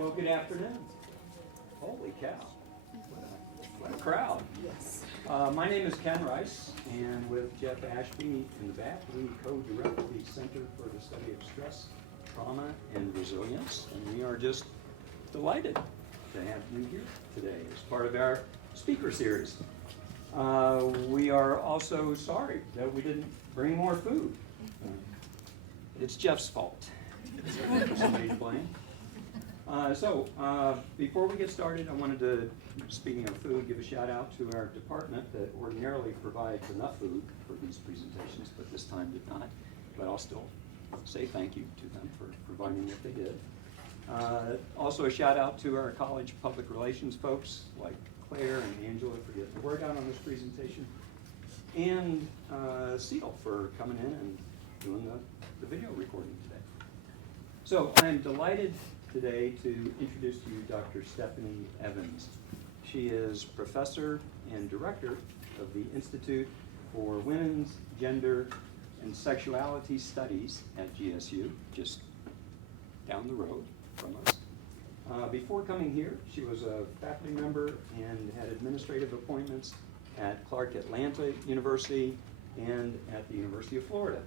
Well, good afternoon. Holy cow. What a crowd. Yes. My name is Ken Rice, and with Jeff Ashby in the back, we co-direct the Center for the Study of Stress, Trauma, and Resilience. And we are just delighted to have you here today as part of our speaker series. We are also sorry that we didn't bring more food. It's Jeff's fault. Somebody to blame. Before we get started, I wanted to, speaking of food, give a shout out to our department that ordinarily provides enough food for these presentations, but this time did not. But I'll still say thank you to them for providing what they did. Also a shout out to our college public relations folks like Claire and Angela for getting the word out on this presentation, and Seal for coming in and doing the video recording today. So I'm delighted today to introduce to you Dr. Stephanie Evans. She is professor and director of the Institute for Women's, Gender, and Sexuality Studies at GSU, just down the road from us. Before coming here, she was a faculty member and had administrative appointments at Clark Atlanta University and at the University of Florida.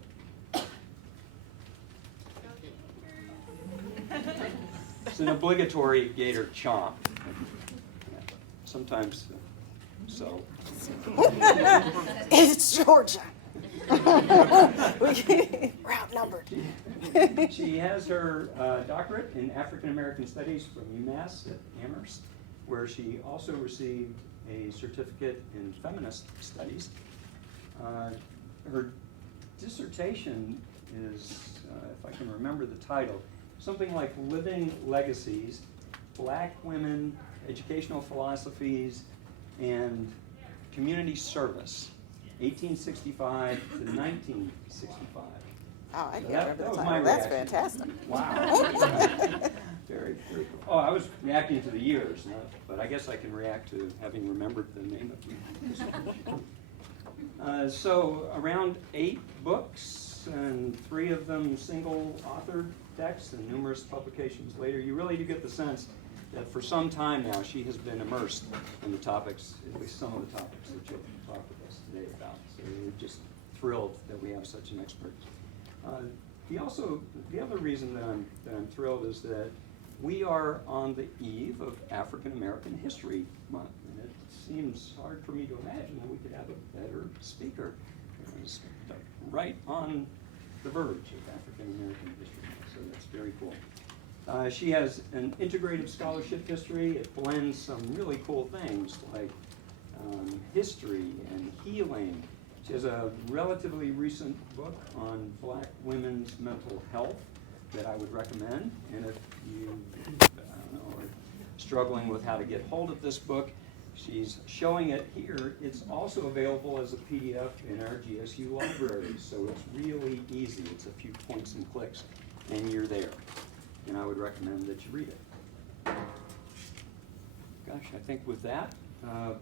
It's an obligatory gator chomp. Sometimes so. It's Georgia. We're outnumbered. She has her doctorate in African American Studies from UMass at Amherst, where she also received a certificate in Feminist Studies. Her dissertation is, if I can remember the title, something like Living Legacies, Black Women, Educational Philosophies, and Community Service, 1865 to 1965. Oh, I So can't remember that the was title. my That's reaction. fantastic. Wow. Very cool. Oh, I was reacting to the years, but I guess I can react to having remembered the name of the So around 8 books, and 3 of them single-authored texts and numerous publications later, you really do get the sense that for some time now she has been immersed in the topics, at least some of the topics that you'll talk with us today about. So we're just thrilled that we have such an expert. The other reason that I'm thrilled is that we are on the eve of African American History Month, and it seems hard for me to imagine that we could have a better speaker. It's right on the verge of African American History Month, so that's very cool. She has an integrative scholarship history. It blends some really cool things like history and healing. She has a relatively recent book on Black women's mental health that I would recommend. And if you are struggling with how to get hold of this book, she's showing it here. It's also available as a PDF in our GSU library, so it's really easy. It's a few points and clicks, and you're there. And I would recommend that you read it. Gosh, I think with that,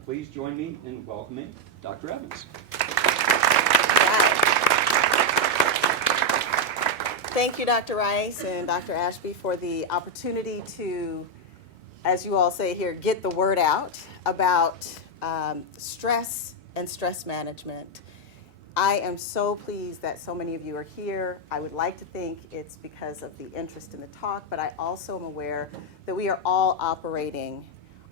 please join me in welcoming Dr. Evans. Thank you, Dr. Rice and Dr. Ashby, for the opportunity to, as you all say here, get the word out about stress and stress management. I am so pleased that so many of you are here. I would like to think it's because of the interest in the talk, but I also am aware that we are all operating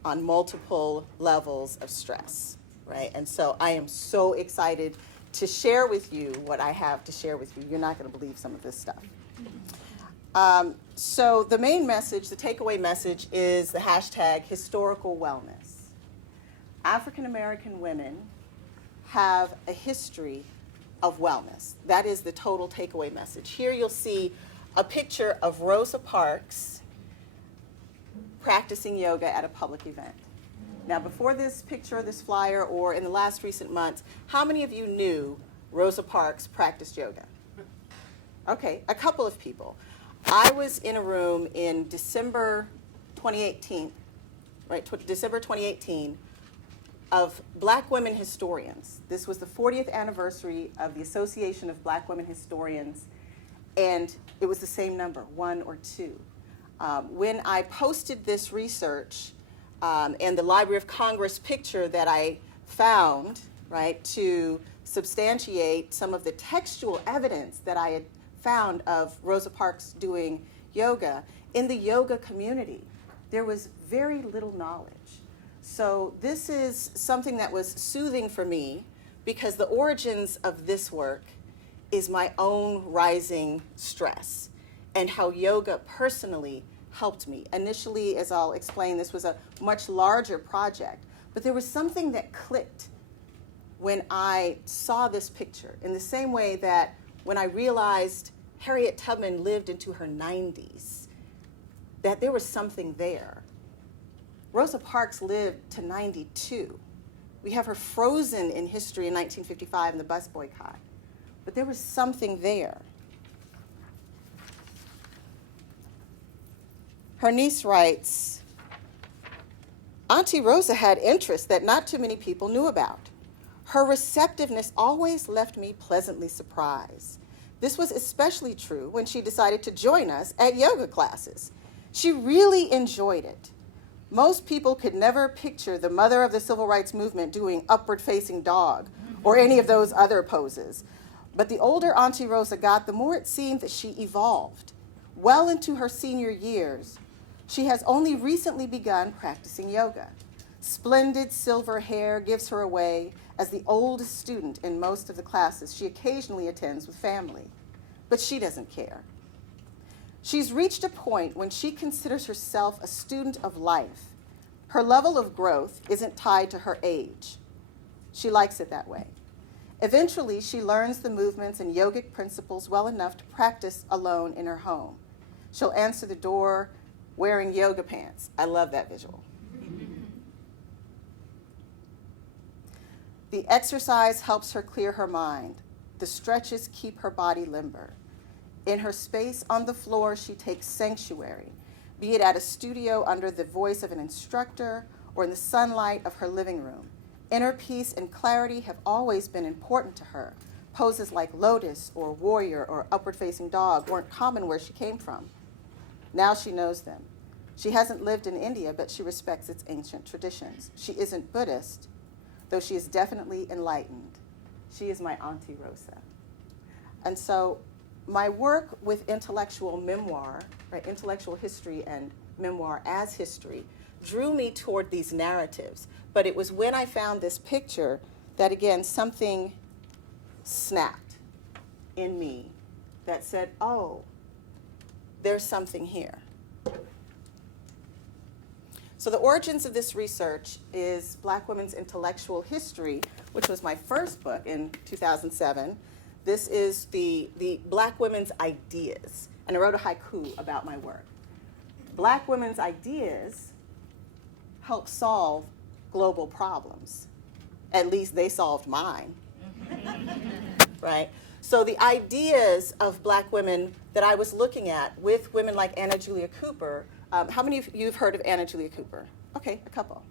on multiple levels of stress, right? And so I am so excited to share with you what I have to share with you. You're not going to believe some of this stuff. So the main message, the takeaway message, is the hashtag historical wellness. African American women have a history of wellness. That is the total takeaway message. Here you'll see a picture of Rosa Parks practicing yoga at a public event. Now, before this picture, this flyer, or in the last recent months, how many of you knew Rosa Parks practiced yoga? Okay, a couple of people. I was in a room in December 2018, December 2018, of Black women historians. This was the 40th anniversary of the Association of Black Women Historians, and it was the same number, 1 or 2. When I posted this research and the Library of Congress picture that I found, right, to substantiate some of the textual evidence that I had found of Rosa Parks doing yoga, in the yoga community, there was very little knowledge. So this is something that was soothing for me, because the origins of this work is my own rising stress and how yoga personally helped me. Initially, as I'll explain, this was a much larger project, but there was something that clicked when I saw this picture, in the same way that when I realized Harriet Tubman lived into her 90s, that there was something there. Rosa Parks lived to 92. We have her frozen in history in 1955 in the bus boycott. But there was something there. Her niece writes, Auntie Rosa had interests that not too many people knew about. Her receptiveness always left me pleasantly surprised. This was especially true when she decided to join us at yoga classes. She really enjoyed it. Most people could never picture the mother of the civil rights movement doing upward-facing dog or any of those other poses. But the older Auntie Rosa got, the more it seemed that she evolved. Well into her senior years, she has only recently begun practicing yoga. Splendid silver hair gives her away as the oldest student in most of the classes she occasionally attends with family. But she doesn't care. She's reached a point when she considers herself a student of life. Her level of growth isn't tied to her age. She likes it that way. Eventually, she learns the movements and yogic principles well enough to practice alone in her home. She'll answer the door wearing yoga pants. I love that visual. The exercise helps her clear her mind. The stretches keep her body limber. In her space on the floor, she takes sanctuary, be it at a studio under the voice of an instructor or in the sunlight of her living room. Inner peace and clarity have always been important to her. Poses like lotus or warrior or upward-facing dog weren't common where she came from. Now she knows them. She hasn't lived in India, but she respects its ancient traditions. She isn't Buddhist, though she is definitely enlightened. She is my Auntie Rosa. And so my work with intellectual memoir, right, intellectual history and memoir as history, drew me toward these narratives. But it was when I found this picture that, again, something snapped in me that said, oh, there's something here. So the origins of this research is Black Women's Intellectual History, which was my first book in 2007. This is the Black Women's Ideas, and I wrote a haiku about my work. Black women's ideas help solve global problems. At least they solved mine, right? So the ideas of Black women that I was looking at with women like Anna Julia Cooper. How many of you have heard of Anna Julia Cooper? Okay, a couple.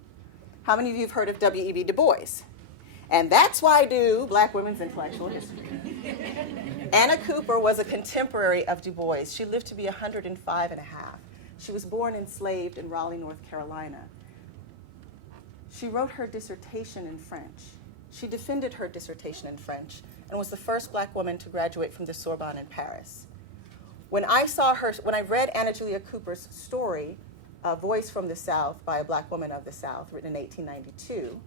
How many of you have heard of W.E.B. Du Bois? And that's why I do Black Women's Intellectual History. Anna Cooper was a contemporary of Du Bois. She lived to be 105 and a half. She was born enslaved in Raleigh, North Carolina. She wrote her dissertation in French. She defended her dissertation in French and was the first Black woman to graduate from the Sorbonne in Paris. When I read Anna Julia Cooper's story, A Voice from the South by a Black woman of the South, written in 1892,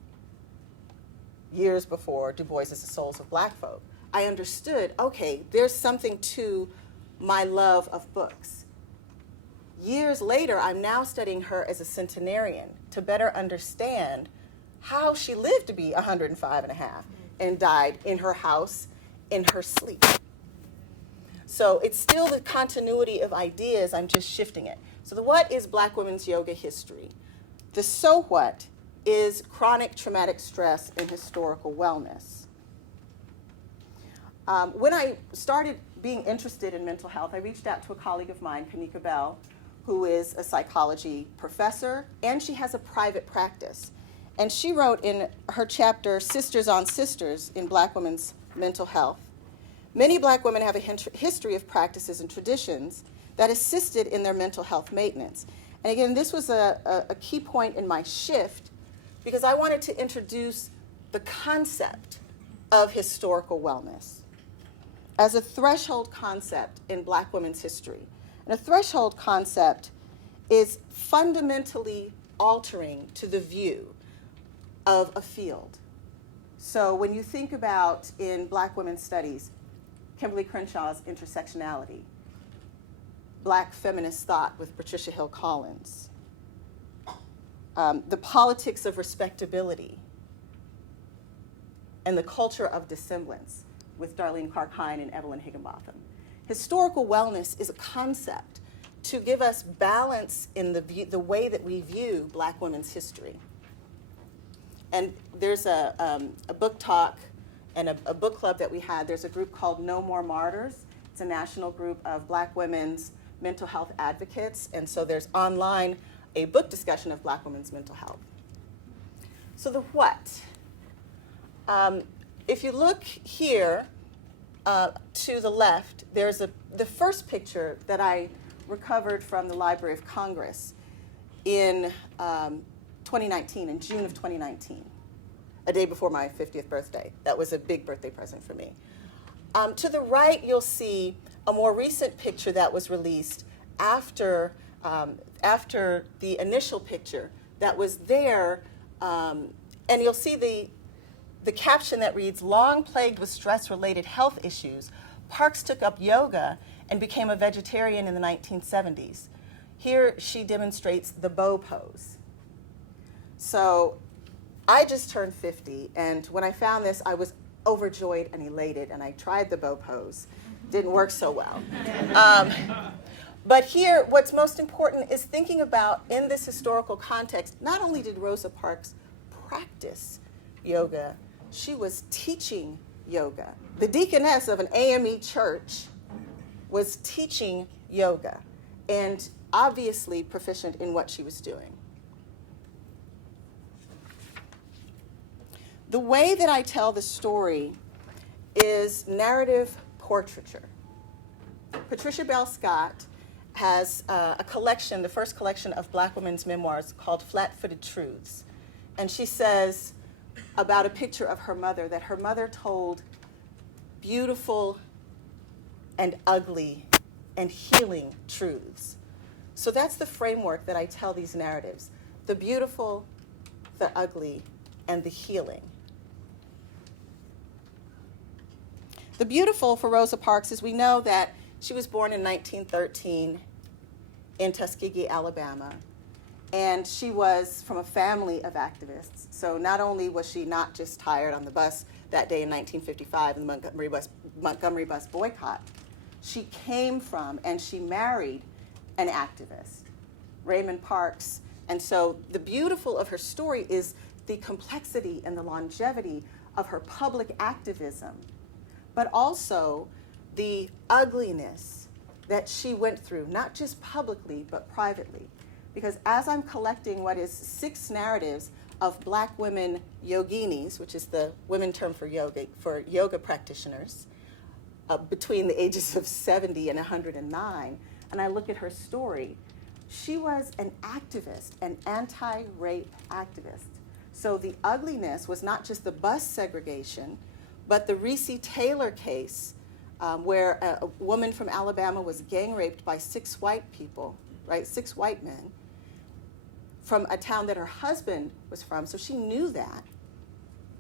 years before Du Bois' The Souls of Black Folk, I understood, okay, there's something to my love of books. Years later, I'm now studying her as a centenarian to better understand how she lived to be 105 and a half and died in her house in her sleep. So it's still the continuity of ideas, I'm just shifting it. So the what is Black women's yoga history? The so what is chronic traumatic stress and historical wellness. When I started being interested in mental health, I reached out to a colleague of mine, Kanika Bell, who is a psychology professor, and she has a private practice. And she wrote in her chapter, Sisters on Sisters in Black Women's Mental Health, many Black women have a history of practices and traditions that assisted in their mental health maintenance. And again, this was a key point in my shift because I wanted to introduce the concept of historical wellness as a threshold concept in Black women's history. And a threshold concept is fundamentally altering to the view of a field. So when you think about in Black women's studies, Kimberly Crenshaw's intersectionality, Black feminist thought with Patricia Hill Collins, the politics of respectability, and the culture of dissemblance with Darlene Clark Hine and Evelyn Higginbotham. Historical wellness is a concept to give us balance in the way that we view Black women's history. And there's a book talk and a book club that we had. There's a group called No More Martyrs. It's a national group of Black women's mental health advocates. And so there's online a book discussion of Black women's mental health. So the what? If you look here to the left, there's the first picture that I recovered from the Library of Congress in 2019, in June of 2019, a day before my 50th birthday. That was a big birthday present for me. To the right, you'll see a more recent picture that was released after the initial picture that was there, and you'll see the caption that reads, "Long plagued with stress-related health issues, Parks took up yoga and became a vegetarian in the 1970s. Here she demonstrates the bow pose." So I just turned 50, and when I found this, I was overjoyed and elated, and I tried the bow pose. Didn't work so well. But here, what's most important is thinking about, in this historical context, not only did Rosa Parks practice yoga, she was teaching yoga. The deaconess of an AME church was teaching yoga and obviously proficient in what she was doing. The way that I tell the story is narrative portraiture. Patricia Bell Scott has a collection, the first collection of Black women's memoirs called Flat-Footed Truths. And she says about a picture of her mother that her mother told beautiful and ugly and healing truths. So that's the framework that I tell these narratives: the beautiful, the ugly, and the healing. The beautiful for Rosa Parks is we know that she was born in 1913 in Tuskegee, Alabama, and she was from a family of activists. So not only was she not just tired on the bus that day in 1955 in the Montgomery bus boycott, she came from and she married an activist, Raymond Parks. And so the beautiful of her story is the complexity and the longevity of her public activism, but also the ugliness that she went through, not just publicly, but privately. Because as I'm collecting what is 6 narratives of Black women yoginis, which is the women term for yoga practitioners, between the ages of 70 and 109, and I look at her story, she was an activist, an anti-rape activist. So the ugliness was not just the bus segregation, but the Reese Taylor case, where a woman from Alabama was gang raped by 6 white people, right, 6 white men, from a town that her husband was from. So she knew that.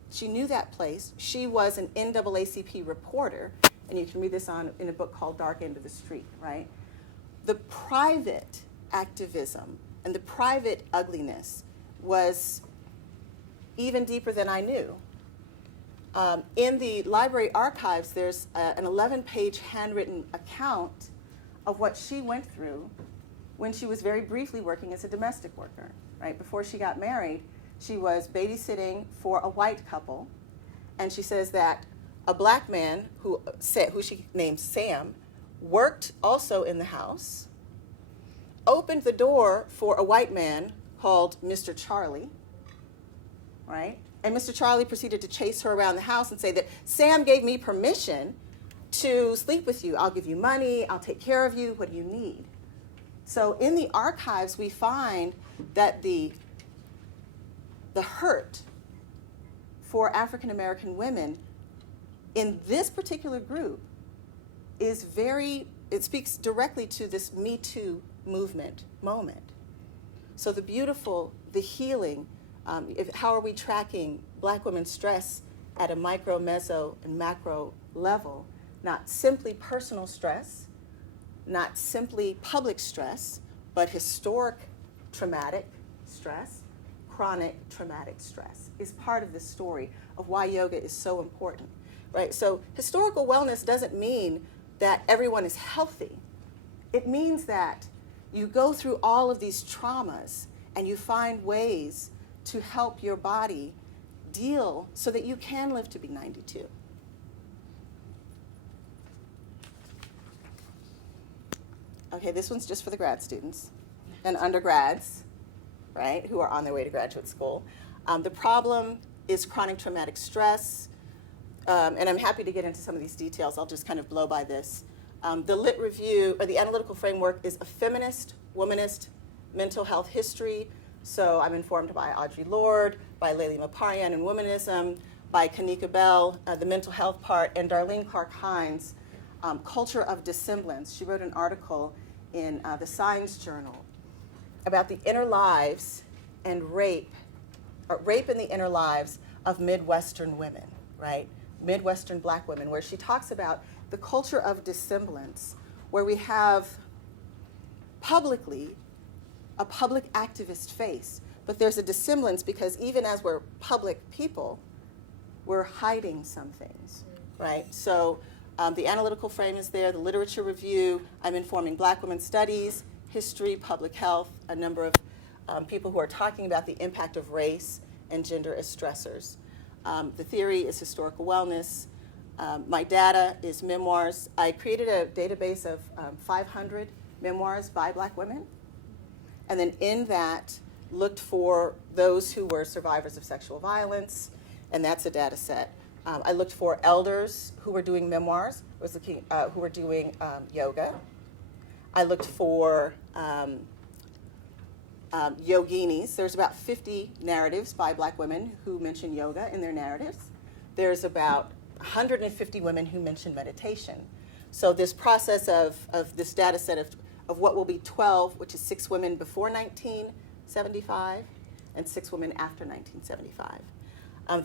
She knew that place. She was an NAACP reporter, and you can read this in a book called Dark End of the Street, right? The private activism and the private ugliness was even deeper than I knew. In the library archives, there's an 11-page handwritten account of what she went through when she was very briefly working as a domestic worker, right? Before she got married, she was babysitting for a white couple, and she says that a Black man who she named Sam worked also in the house, opened the door for a white man called Mr. Charlie, right? And Mr. Charlie proceeded to chase her around the house and say that Sam gave me permission to sleep with you. I'll give you money, I'll take care of you, what do you need? So in the archives, we find that the hurt for African American women in this particular group is it speaks directly to this Me Too movement moment. So the healing, how are we tracking Black women's stress at a micro, meso, and macro level? Not simply personal stress, not simply public stress, but historic traumatic stress, chronic traumatic stress is part of this story of why yoga is so important, right? So historical wellness doesn't mean that everyone is healthy. It means that you go through all of these traumas and you find ways to help your body deal so that you can live to be 92. Okay, this one's just for the grad students and undergrads, right, who are on their way to graduate school. The problem is chronic traumatic stress, and I'm happy to get into some of these details. I'll just kind of blow by this. The Lit Review, or the analytical framework, is a feminist, womanist mental health history. So I'm informed by Audre Lorde, by Layli Maparian in Womanism, by Kanika Bell, the mental health part, and Darlene Clark-Hines, Culture of Dissemblance. She wrote an article in the Science Journal about the inner lives and rape in the inner lives of Midwestern women, right? Midwestern Black women, where she talks about the culture of dissemblance, where we have publicly a public activist face, but there's a dissemblance because even as we're public people, we're hiding some things, right? So the analytical frame is there, the literature review, I'm informing Black women's studies, history, public health, a number of people who are talking about the impact of race and gender as stressors. The theory is historical wellness. My data is memoirs. I created a database of 500 memoirs by Black women, and then in that looked for those who were survivors of sexual violence, and that's a data set. I looked for elders who were doing memoirs, who were doing yoga. I looked for yoginis. There's about 50 narratives by Black women who mention yoga in their narratives. There's about 150 women who mention meditation. So this process of this data set of what will be 12, which is 6 women before 1975 and 6 women after 1975.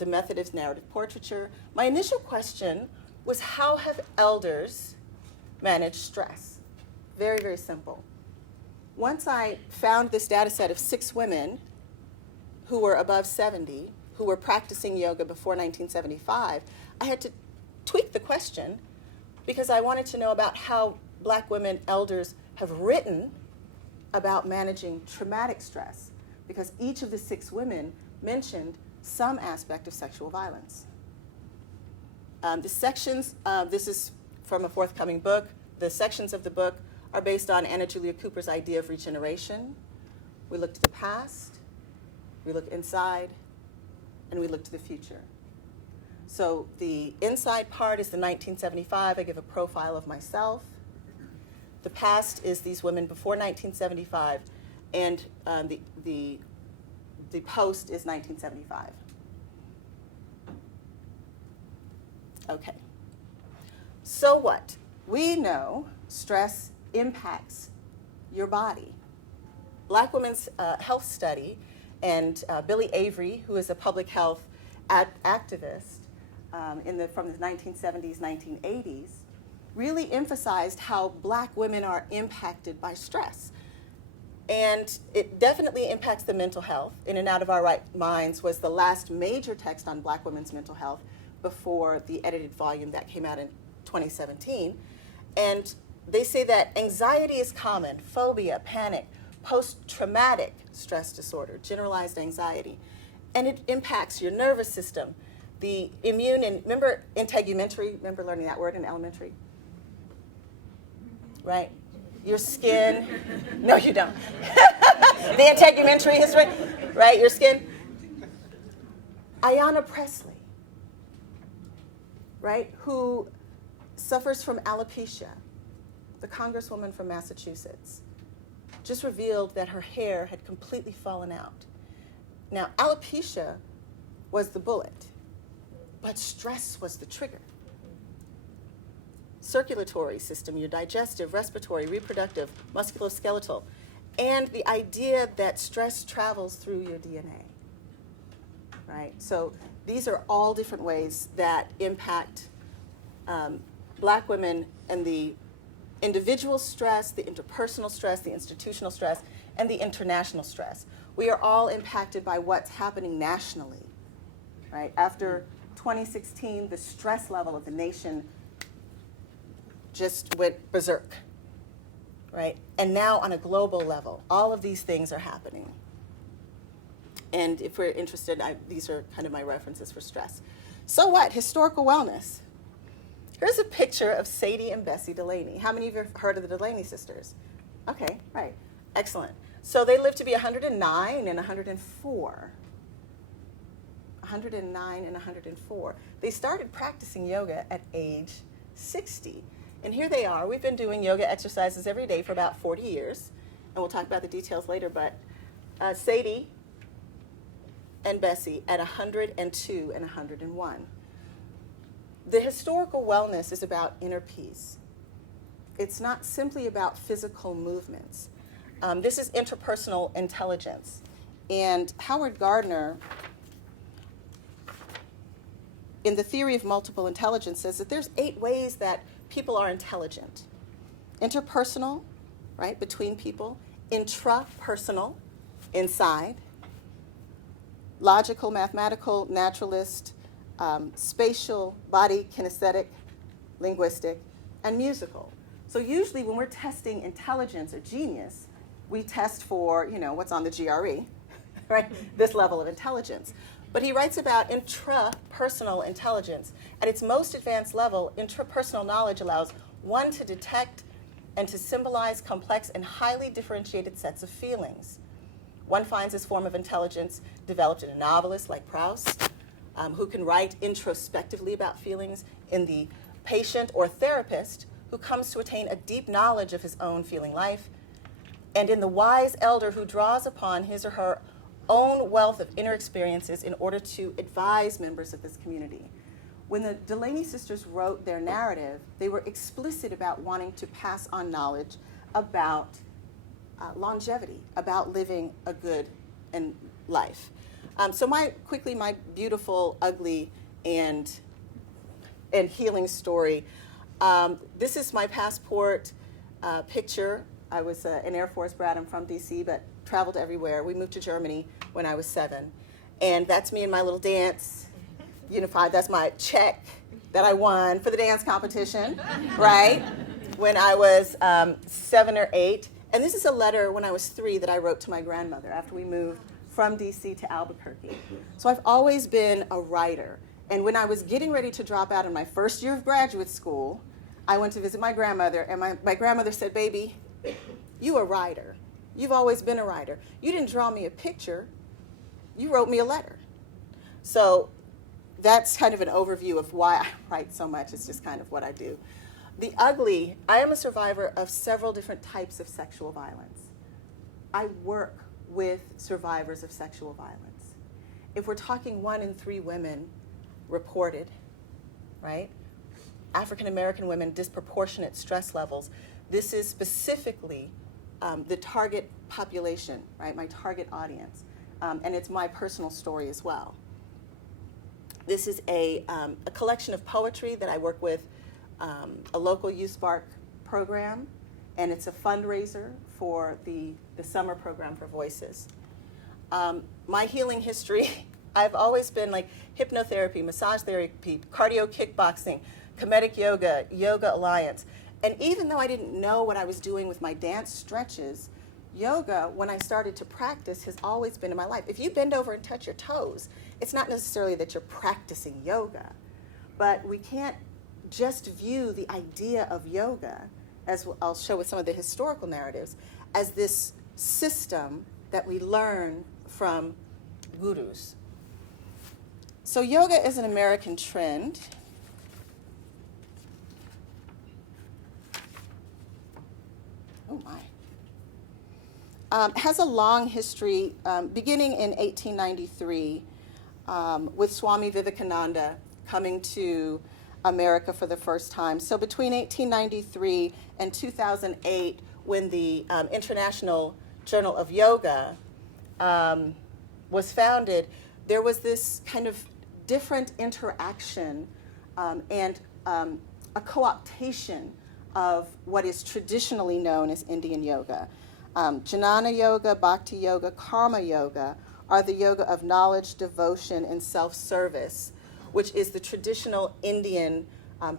The method is narrative portraiture. My initial question was, how have elders managed stress? Very, very simple. Once I found this data set of 6 women who were above 70, who were practicing yoga before 1975, I had to tweak the question because I wanted to know about how Black women elders have written about managing traumatic stress, because each of the 6 women mentioned some aspect of sexual violence. The sections, this is from a forthcoming book. The sections of the book are based on Anna Julia Cooper's idea of regeneration. We look to the past, we look inside, and we look to the future. So the inside part is the 1975. I give a profile of myself. The past is these women before 1975, and the post is 1975. Okay. So what? We know stress impacts your body. Black Women's Health Study and Billy Avery, who is a public health activist from the 1970s, 1980s, really emphasized how Black women are impacted by stress. And it definitely impacts the mental health. In and Out of Our Right Minds was the last major text on Black women's mental health before the edited volume that came out in 2017. And they say that anxiety is common, phobia, panic, post-traumatic stress disorder, generalized anxiety. And it impacts your nervous system, the immune, and remember integumentary, remember learning that word in elementary? Right? Your skin, no you don't. The integumentary history, right, your skin. Ayanna Pressley, right, who suffers from alopecia. The congresswoman from Massachusetts just revealed that her hair had completely fallen out. Now, alopecia was the bullet, but stress was the trigger. Circulatory system, your digestive, respiratory, reproductive, musculoskeletal, and the idea that stress travels through your DNA, right? So these are all different ways that impact Black women, and the individual stress, the interpersonal stress, the institutional stress, and the international stress. We are all impacted by what's happening nationally, right? After 2016, the stress level of the nation just went berserk, right? And now on a global level, all of these things are happening. And if we're interested, these are kind of my references for stress. So what? Historical wellness. Here's a picture of Sadie and Bessie Delaney. How many of you have heard of the Delaney sisters? Okay, right. Excellent. So they lived to be 109 and 104. 109 and 104. They started practicing yoga at age 60. And here they are. We've been doing yoga exercises every day for about 40 years. And we'll talk about the details later. But Sadie and Bessie at 102 and 101. The historical wellness is about inner peace. It's not simply about physical movements. This is interpersonal intelligence. And Howard Gardner, in the theory of multiple intelligence, says that there's 8 ways that people are intelligent. Interpersonal, right, between people. Intrapersonal, inside. Logical, mathematical, naturalist, spatial, body, kinesthetic, linguistic, and musical. So usually when we're testing intelligence or genius, we test for, what's on the GRE, right? This level of intelligence. But he writes about intrapersonal intelligence. At its most advanced level, intrapersonal knowledge allows one to detect and to symbolize complex and highly differentiated sets of feelings. One finds this form of intelligence developed in a novelist like Proust, who can write introspectively about feelings, in the patient or therapist who comes to attain a deep knowledge of his own feeling life, and in the wise elder who draws upon his or her own wealth of inner experiences in order to advise members of this community. When the Delaney sisters wrote their narrative, they were explicit about wanting to pass on knowledge about longevity, about living a good life. So my beautiful, ugly, and healing story. This is my passport picture. I was an Air Force brat. I'm from DC, but traveled everywhere. We moved to Germany when I was 7. And that's me in my little dance, unified. That's my check that I won for the dance competition, right? When I was 7 or 8. And this is a letter when I was 3 that I wrote to my grandmother after we moved from DC to Albuquerque. So I've always been a writer. And when I was getting ready to drop out in my first year of graduate school, I went to visit my grandmother, and my grandmother said, "Baby, you a writer. You've always been a writer. You didn't draw me a picture. You wrote me a letter." So that's kind of an overview of why I write so much. It's just kind of what I do. The ugly, I am a survivor of several different types of sexual violence. I work with survivors of sexual violence. If we're talking 1 in 3 women reported, right? African American women, disproportionate stress levels. This is specifically the target population, right? My target audience. And it's my personal story as well. This is a collection of poetry that I work with a local Youth Spark program, and it's a fundraiser for the summer program for Voices. My healing history, I've always been like hypnotherapy, massage therapy, cardio kickboxing, comedic yoga, Yoga Alliance. And even though I didn't know what I was doing with my dance stretches, yoga, when I started to practice, has always been in my life. If you bend over and touch your toes, it's not necessarily that you're practicing yoga, but we can't just view the idea of yoga, as I'll show with some of the historical narratives, as this system that we learn from gurus. So yoga is an American trend. has a long history, beginning in 1893 with Swami Vivekananda coming to America for the first time. So between 1893 and 2008, when the International Journal of Yoga was founded, there was this kind of different interaction and a co-optation of what is traditionally known as Indian yoga. Jnana yoga, bhakti yoga, karma yoga are the yoga of knowledge, devotion, and self-service, which is the traditional Indian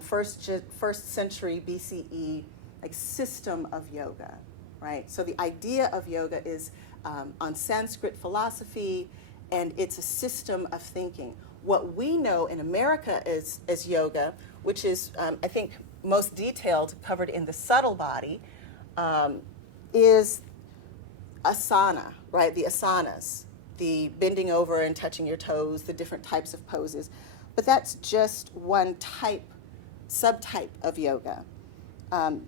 first century BCE like system of yoga, right? So the idea of yoga is on Sanskrit philosophy, and it's a system of thinking. What we know in America as yoga, which is, I think, most detailed, covered in the subtle body, is asana, right? The asanas, the bending over and touching your toes, the different types of poses. But that's just one subtype of yoga.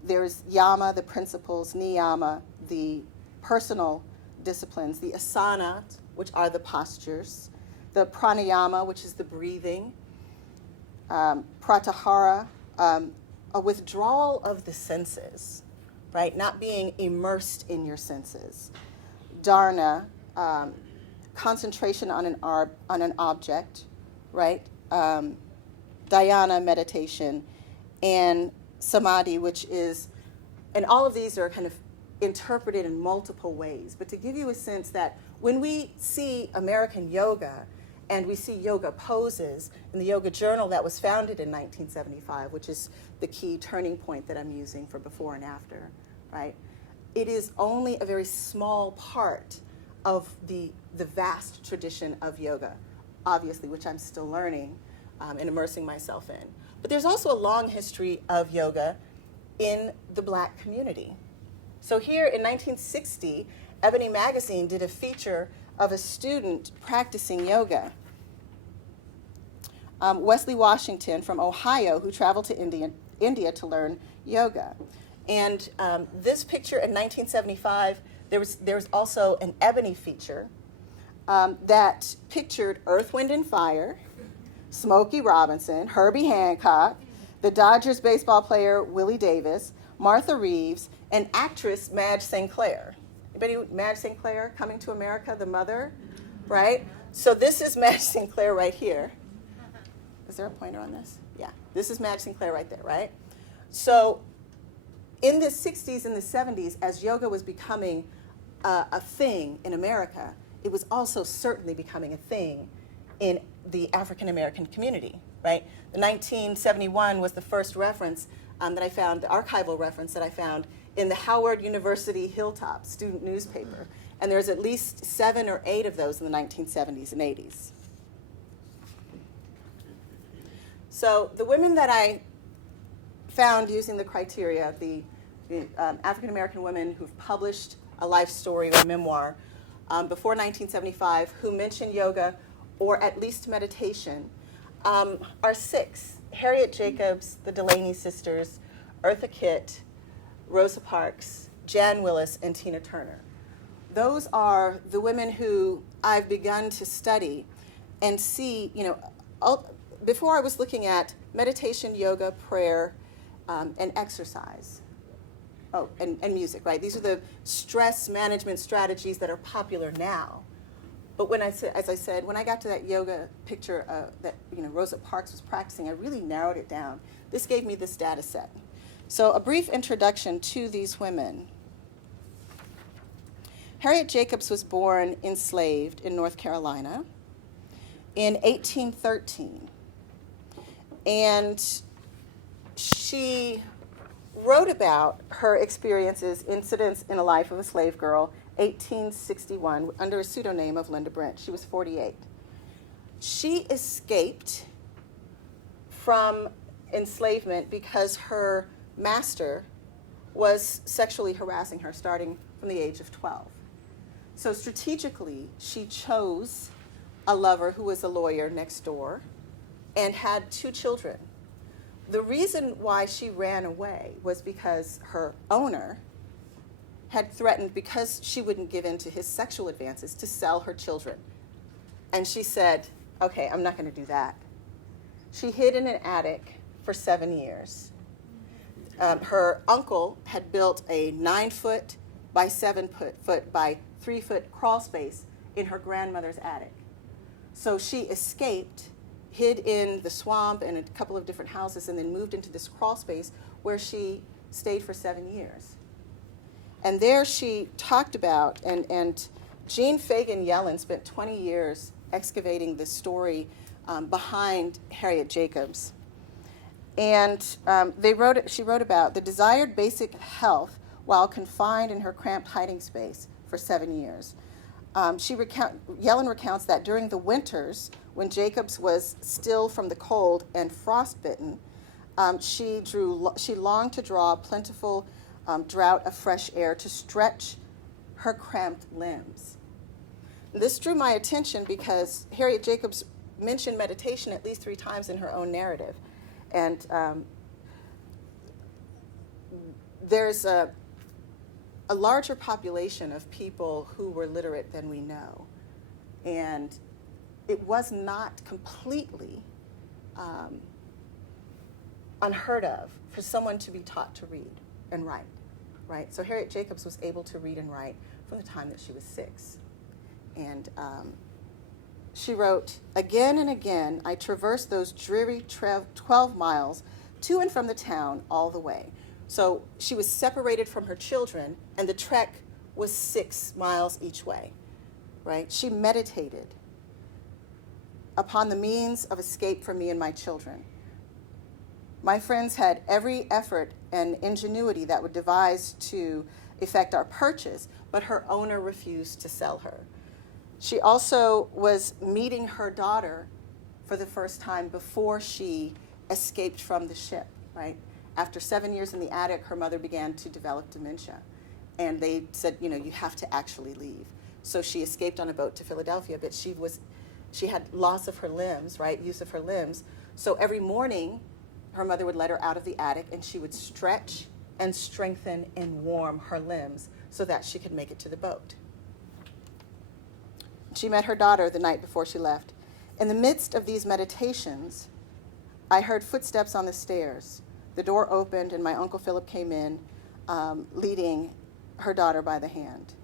There's yama, the principles, niyama, the personal disciplines, the asana, which are the postures, the pranayama, which is the breathing, pratyahara, a withdrawal of the senses, right? Not being immersed in your senses. Dharana, concentration on an object, right? Dhyana, meditation, and samadhi, which is, and all of these are kind of interpreted in multiple ways. But to give you a sense that when we see American yoga and we see yoga poses in the Yoga Journal that was founded in 1975, which is the key turning point that I'm using for before and after, right? It is only a very small part of the vast tradition of yoga, obviously, which I'm still learning and immersing myself in. But there's also a long history of yoga in the Black community. So here in 1960, Ebony Magazine did a feature of a student practicing yoga. Wesley Washington from Ohio, who traveled to India to learn yoga. And this picture in 1975, there was also an Ebony feature that pictured Earth, Wind, and Fire, Smokey Robinson, Herbie Hancock, the Dodgers baseball player Willie Davis, Martha Reeves, and actress Madge St. Clair. Anybody, Madge St. Clair, Coming to America, the mother, right? So this is Madge St. Clair right here. Is there a pointer on this? Yeah, this is Madge St. Clair right there, right? So in the 60s and the 70s, as yoga was becoming a thing in America, it was also certainly becoming a thing in the African American community, right? The 1971 was the first reference that I found, the archival reference that I found in the Howard University Hilltop student newspaper. And there's at least 7 or 8 of those in the 1970s and 80s. So the women that I found using the criteria, the African American women who've published a life story or memoir before 1975 who mention yoga or at least meditation are 6. Harriet Jacobs, the Delaney sisters, Eartha Kitt, Rosa Parks, Jan Willis, and Tina Turner. Those are the women who I've begun to study and see, before I was looking at meditation, yoga, prayer, and exercise. Oh, and music, right? These are the stress management strategies that are popular now. But when as I said, when I got to that yoga picture that Rosa Parks was practicing, I really narrowed it down. This gave me this data set. So a brief introduction to these women. Harriet Jacobs was born enslaved in North Carolina in 1813. And she wrote about her experiences, incidents in a life of a slave girl, 1861, under a pseudonym of Linda Brent. She was 48. She escaped from enslavement because her master was sexually harassing her starting from the age of 12. So strategically, she chose a lover who was a lawyer next door and had 2 children. The reason why she ran away was because her owner had threatened, because she wouldn't give in to his sexual advances, to sell her children. And she said, okay, I'm not going to do that. She hid in an attic for 7 years. Her uncle had built a 9-foot by 7-foot by 3-foot crawl space in her grandmother's attic. So she escaped, hid in the swamp and a couple of different houses, and then moved into this crawl space where she stayed for 7 years. And there she talked about, and Jean Fagan Yellen spent 20 years excavating the story behind Harriet Jacobs. And she wrote about the desired basic health while confined in her cramped hiding space for 7 years. Yellen recounts that during the winters, when Jacobs was still from the cold and frostbitten, she longed to draw a plentiful draught of fresh air to stretch her cramped limbs. This drew my attention because Harriet Jacobs mentioned meditation at least 3 times in her own narrative. And there's a larger population of people who were literate than we know. And it was not completely unheard of for someone to be taught to read and write, right? So Harriet Jacobs was able to read and write from the time that she was 6. And she wrote, again and again, I traversed those dreary 12 miles to and from the town all the way. So she was separated from her children, and the trek was 6 miles each way, right? She meditated upon the means of escape for me and my children. My friends had every effort and ingenuity that would devise to effect our purchase, but her owner refused to sell her. She also was meeting her daughter for the first time before she escaped from the ship, right? After 7 years in the attic, her mother began to develop dementia. And they said, you have to actually leave. So she escaped on a boat to Philadelphia, but she had loss of her limbs, right? Use of her limbs. So every morning, her mother would let her out of the attic, and she would stretch and strengthen and warm her limbs so that she could make it to the boat. She met her daughter the night before she left. In the midst of these meditations, I heard footsteps on the stairs. The door opened, and my Uncle Philip came in, leading her daughter by the hand.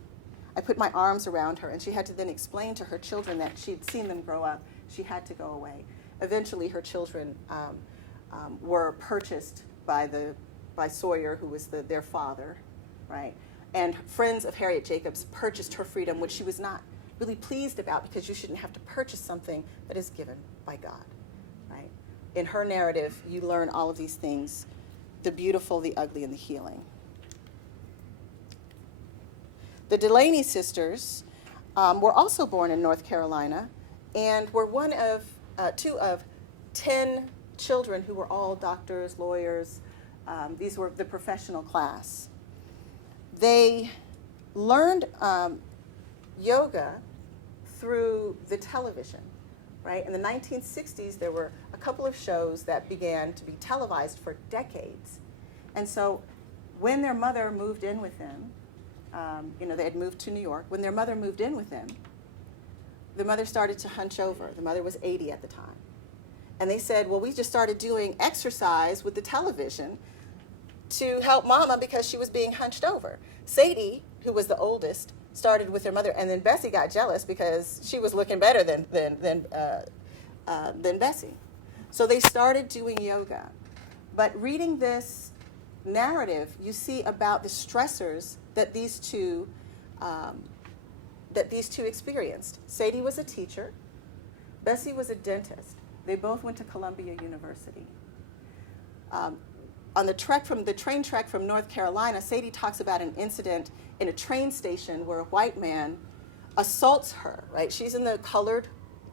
I put my arms around her, and she had to then explain to her children that she'd seen them grow up. She had to go away. Eventually, her children were purchased by Sawyer, who was their father, right? And friends of Harriet Jacobs purchased her freedom, which she was not really pleased about, because you shouldn't have to purchase something that is given by God, right? In her narrative, you learn all of these things, the beautiful, the ugly, and the healing. The Delaney sisters were also born in North Carolina and were one of 2 of 10 children who were all doctors, lawyers. These were the professional class. They learned yoga through the television, right? In the 1960s, there were a couple of shows that began to be televised for decades. And so when their mother moved in with them, they had moved to New York. When their mother moved in with them, the mother started to hunch over. The mother was 80 at the time. And they said, well, we just started doing exercise with the television to help Mama because she was being hunched over. Sadie, who was the oldest, started with her mother, and then Bessie got jealous because she was looking better than Bessie. So they started doing yoga. But reading this narrative, you see about the stressors that these two experienced. Sadie was a teacher. Bessie was a dentist. They both went to Columbia University. On the train trek from North Carolina, Sadie talks about an incident in a train station where a white man assaults her, right? She's in the colored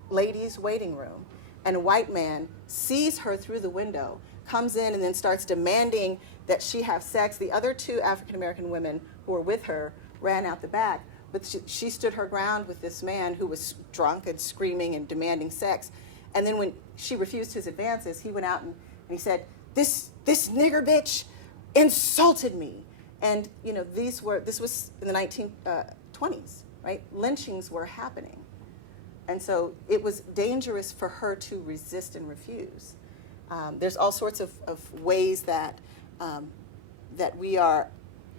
ladies' waiting room, and a white man sees her through the window, comes in, and then starts demanding that she have sex. The other 2 African-American women who were with her ran out the back, but she stood her ground with this man who was drunk and screaming and demanding sex. And then when she refused his advances, he went out and he said, this nigger bitch insulted me. And this was in the 1920s, right? Lynchings were happening. And so it was dangerous for her to resist and refuse. There's all sorts of ways that we are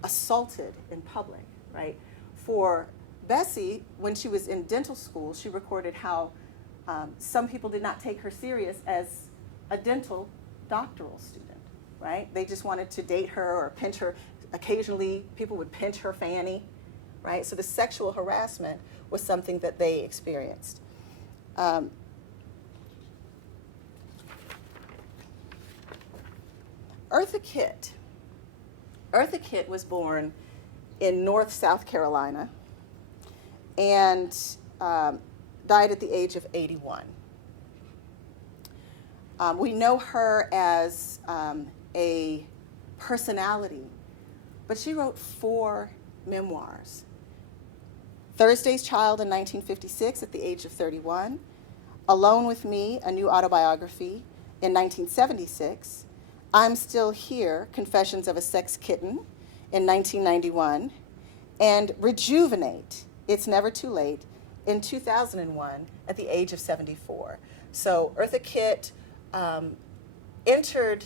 assaulted in public, right? For Bessie, when she was in dental school, she recorded how some people did not take her serious as a dental doctoral student, right? They just wanted to date her or pinch her. Occasionally, people would pinch her fanny, right? So the sexual harassment was something that they experienced. Eartha Kitt. Eartha Kitt was born in North South Carolina and died at the age of 81. We know her as a personality, but she wrote 4 memoirs. Thursday's Child in 1956 at the age of 31, Alone with Me, a new autobiography in 1976, I'm Still Here, Confessions of a Sex Kitten in 1991, and Rejuvenate, It's Never Too Late in 2001 at the age of 74. So Eartha Kitt entered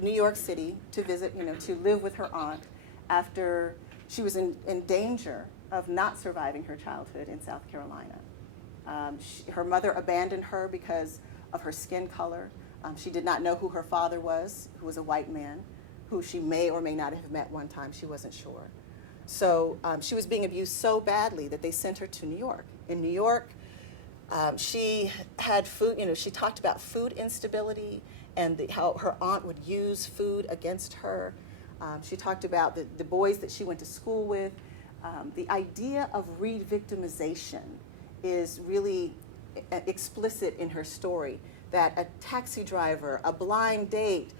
New York City to visit, to live with her aunt after she was in danger of not surviving her childhood in South Carolina. Her mother abandoned her because of her skin color. She did not know who her father was, who was a white man, who she may or may not have met one time. She wasn't sure. So she was being abused so badly that they sent her to New York. In New York, she had food, she talked about food instability and how her aunt would use food against her. She talked about the boys that she went to school with. The idea of re-victimization is really explicit in her story, that a taxi driver, a blind date,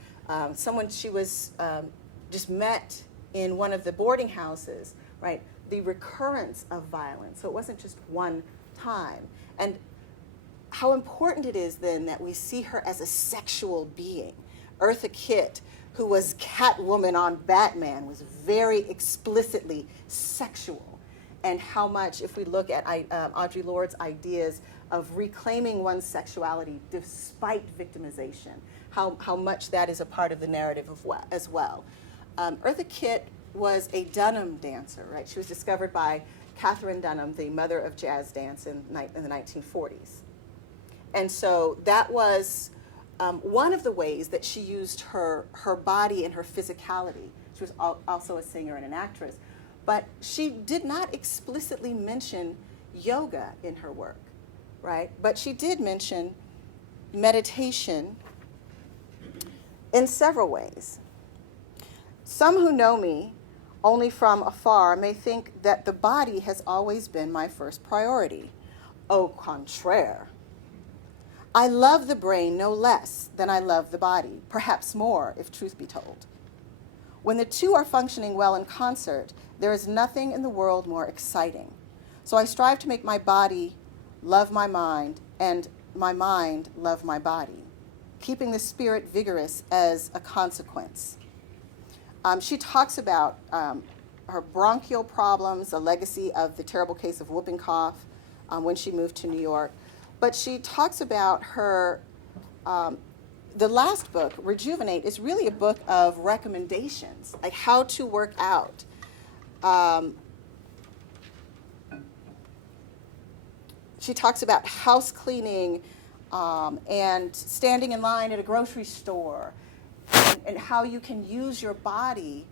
someone she was just met in one of the boarding houses, right? The recurrence of violence. So it wasn't just one time. And how important it is then that we see her as a sexual being. Eartha Kitt, who was Catwoman on Batman, was very explicitly sexual. And how much, if we look at Audre Lorde's ideas of reclaiming one's sexuality despite victimization, how much that is a part of the narrative as well. Eartha Kitt was a Dunham dancer, right? She was discovered by Catherine Dunham, the mother of jazz dance in the 1940s. And so that was one of the ways that she used her body and her physicality. She was also a singer and an actress. But she did not explicitly mention yoga in her work, right? But she did mention meditation in several ways. Some who know me only from afar may think that the body has always been my first priority. Au contraire. I love the brain no less than I love the body, perhaps more, if truth be told. When the two are functioning well in concert, there is nothing in the world more exciting. So I strive to make my body love my mind and my mind love my body, keeping the spirit vigorous as a consequence. She talks about her bronchial problems, a legacy of the terrible case of whooping cough when she moved to New York. But she talks about her, the last book, Rejuvenate, is really a book of recommendations, like how to work out. She talks about house cleaning and standing in line at a grocery store, and how you can use your body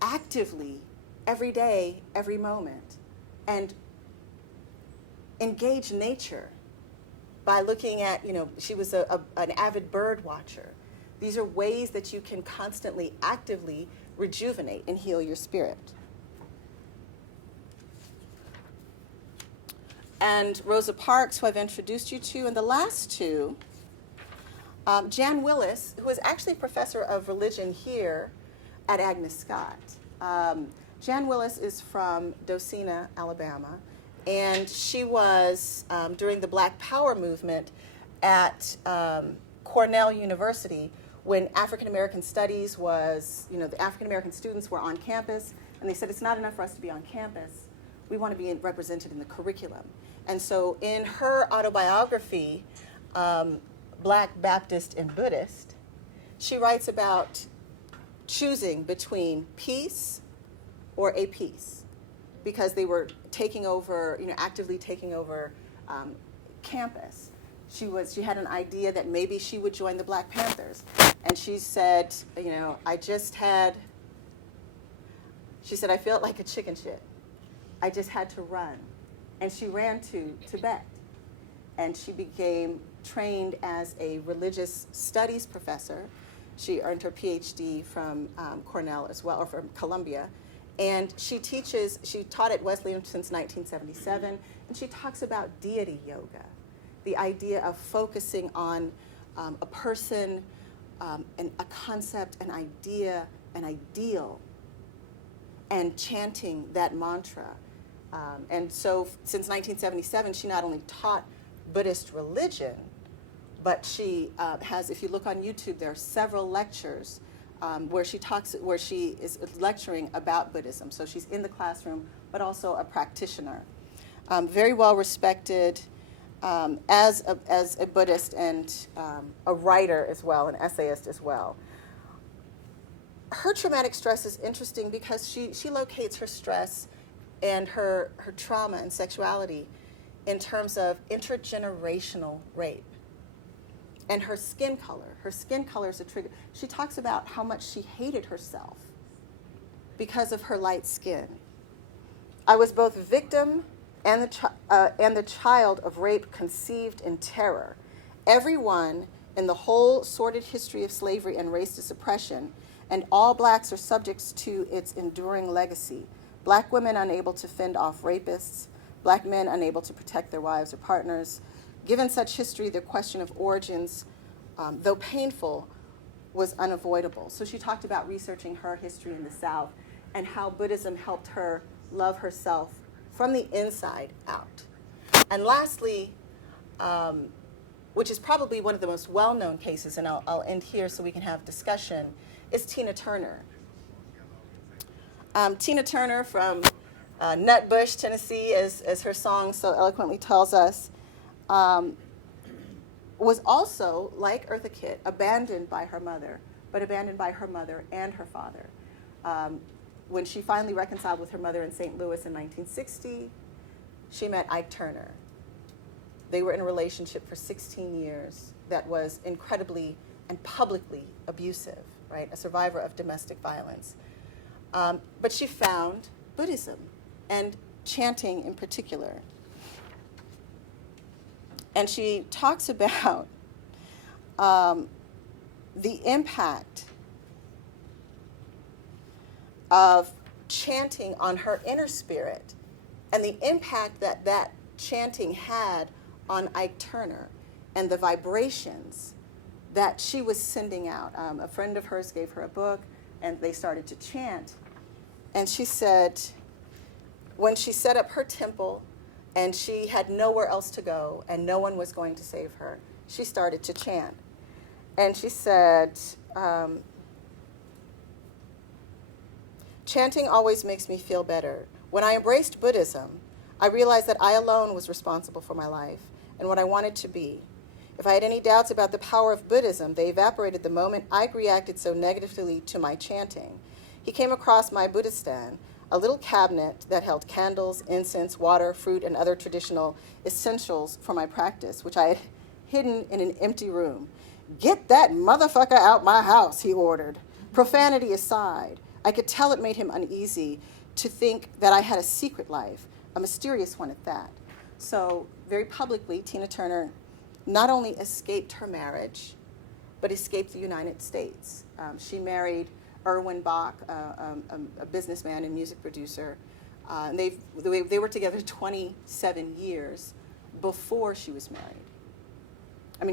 actively every day, every moment, and engage nature by looking at, she was an avid bird watcher. These are ways that you can constantly, actively rejuvenate and heal your spirit. And Rosa Parks, who I've introduced you to, and the last two, Jan Willis, who is actually a professor of religion here at Agnes Scott. Jan Willis is from Docena, Alabama, and she was, during the Black Power movement at Cornell University, when African American studies was, the African American students were on campus, and they said it's not enough for us to be on campus. We want to be represented in the curriculum. And so in her autobiography, Black, Baptist, and Buddhist, she writes about choosing between peace or a peace, because they were taking over, actively taking over campus. She had an idea that maybe she would join the Black Panthers. And she said, she said, I felt like a chicken shit. I just had to run. And she ran to Tibet. And she became trained as a religious studies professor. She earned her PhD from Cornell as well, or from Columbia. And she taught at Wesleyan since 1977, and she talks about deity yoga, the idea of focusing on a person, and a concept, an idea, an ideal, and chanting that mantra. And so since 1977, she not only taught Buddhist religion, but she has, if you look on YouTube, there are several lectures where she is lecturing about Buddhism. So she's in the classroom, but also a practitioner. Very well respected as a Buddhist and a writer as well, an essayist as well. Her traumatic stress is interesting because she locates her stress and her trauma and sexuality in terms of intergenerational rape. And her skin color is a trigger. She talks about how much she hated herself because of her light skin. I was both victim and the child of rape conceived in terror. Everyone in the whole sordid history of slavery and racist oppression, and all blacks are subjects to its enduring legacy. Black women unable to fend off rapists, black men unable to protect their wives or partners. Given such history, the question of origins, though painful, was unavoidable. So she talked about researching her history in the South and how Buddhism helped her love herself from the inside out. And lastly, which is probably one of the most well-known cases, and I'll end here so we can have discussion, is Tina Turner. Tina Turner from Nutbush, Tennessee, as her song so eloquently tells us, was also, like Eartha Kitt, abandoned by her mother, but abandoned by her mother and her father. When she finally reconciled with her mother in St. Louis in 1960, she met Ike Turner. They were in a relationship for 16 years that was incredibly and publicly abusive, right? A survivor of domestic violence. But she found Buddhism, and chanting in particular. And she talks about the impact of chanting on her inner spirit and the impact that chanting had on Ike Turner and the vibrations that she was sending out. A friend of hers gave her a book, and they started to chant. And she said, when she set up her temple and she had nowhere else to go and no one was going to save her, she started to chant. And she said, chanting always makes me feel better. When I embraced Buddhism, I realized that I alone was responsible for my life and what I wanted to be. If I had any doubts about the power of Buddhism, they evaporated the moment Ike reacted so negatively to my chanting. He came across my Buddhistan, a little cabinet that held candles, incense, water, fruit, and other traditional essentials for my practice, which I had hidden in an empty room. "Get that motherfucker out my house," he ordered. Profanity aside, I could tell it made him uneasy to think that I had a secret life, a mysterious one at that. So very publicly, Tina Turner not only escaped her marriage, but escaped the United States. She married Erwin Bach, a businessman and music producer. And they were together 27 years before she was married.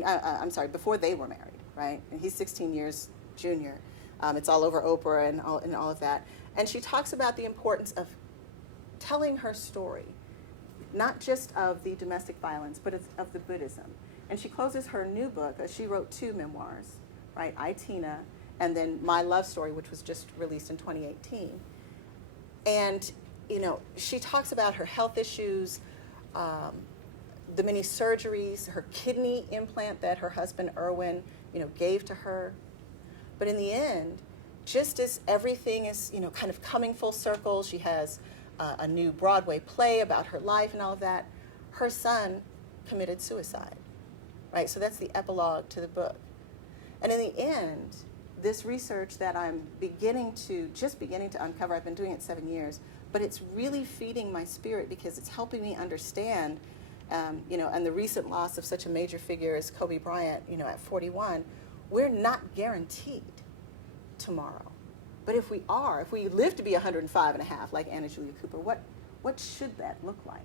I'm sorry, before they were married, right? And he's 16 years junior. It's all over Oprah and all of that. And she talks about the importance of telling her story, not just of the domestic violence, but of the Buddhism. And she closes her new book. She wrote 2 memoirs. right? I, Tina, and then My Love Story, which was just released in 2018. And, you know, she talks about her health issues, the many surgeries, her kidney implant that her husband, Irwin, you know, gave to her. But in the end, just as everything is, you know, kind of coming full circle, she has a new Broadway play about her life and all of that, her son committed suicide, right? So that's the epilogue to the book. And in the end, this research that I'm just beginning to uncover, I've been doing it 7 years, but it's really feeding my spirit because it's helping me understand, you know, and the recent loss of such a major figure as Kobe Bryant, you know, at 41, we're not guaranteed tomorrow. But if we live to be 105 and a half, like Anna Julia Cooper, what should that look like?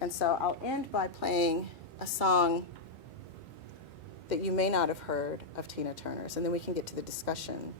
And so I'll end by playing a song that you may not have heard of Tina Turner's, and then we can get to the discussion.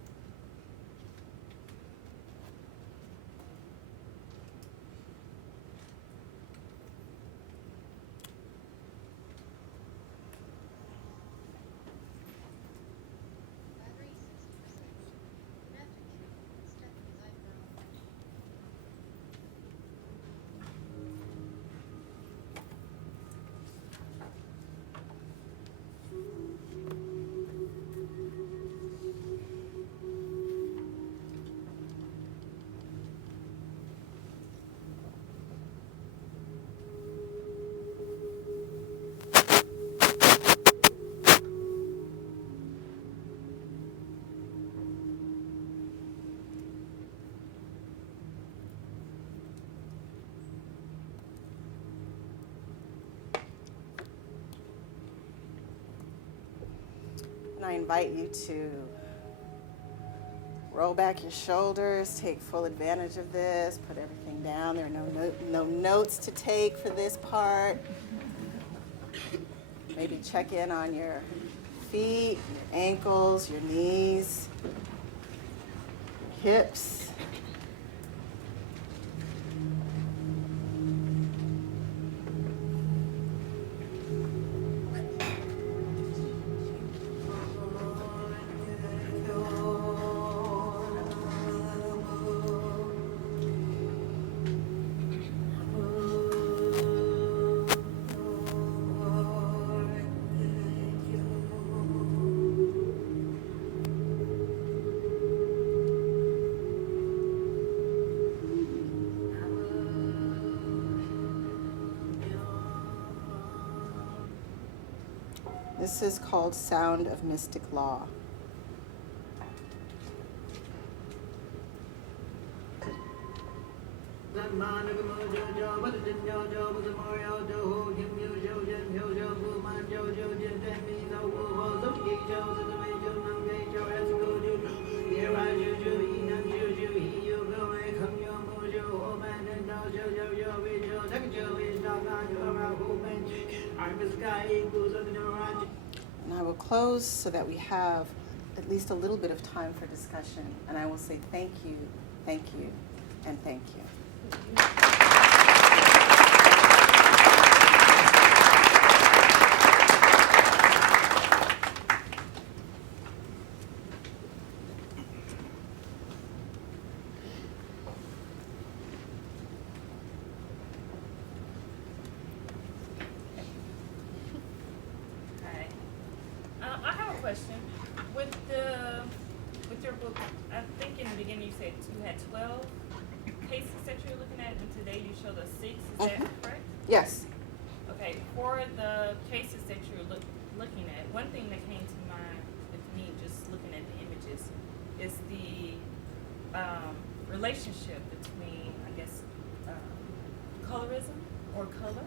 And I invite you to roll back your shoulders, take full advantage of this, put everything down. There are no notes to take for this part. Maybe check in on your feet, your ankles, your knees, your hips. This is called Sound of Mystic Law. And I will close so that we have at least a little bit of time for discussion. And I will say thank you, and thank you. I have a question. With your book, I think in the beginning you said you had 12 cases that you're looking at, and today you showed us 6. Is that correct? Yes. Okay. For the cases that you're looking at, one thing that came to mind with me just looking at the images is the relationship between, I guess, colorism or color,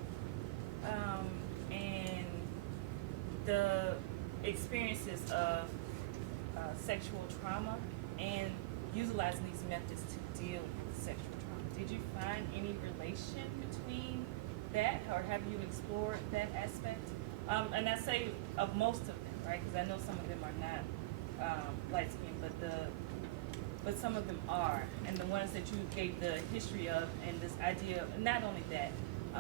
and the experiences of sexual trauma and utilizing these methods to deal with sexual trauma. Did you find any relation between that, or have you explored that aspect? And I say of most of them, right? Because I know some of them are not light skinned, but some of them are. And the ones that you gave the history of and this idea, not only that,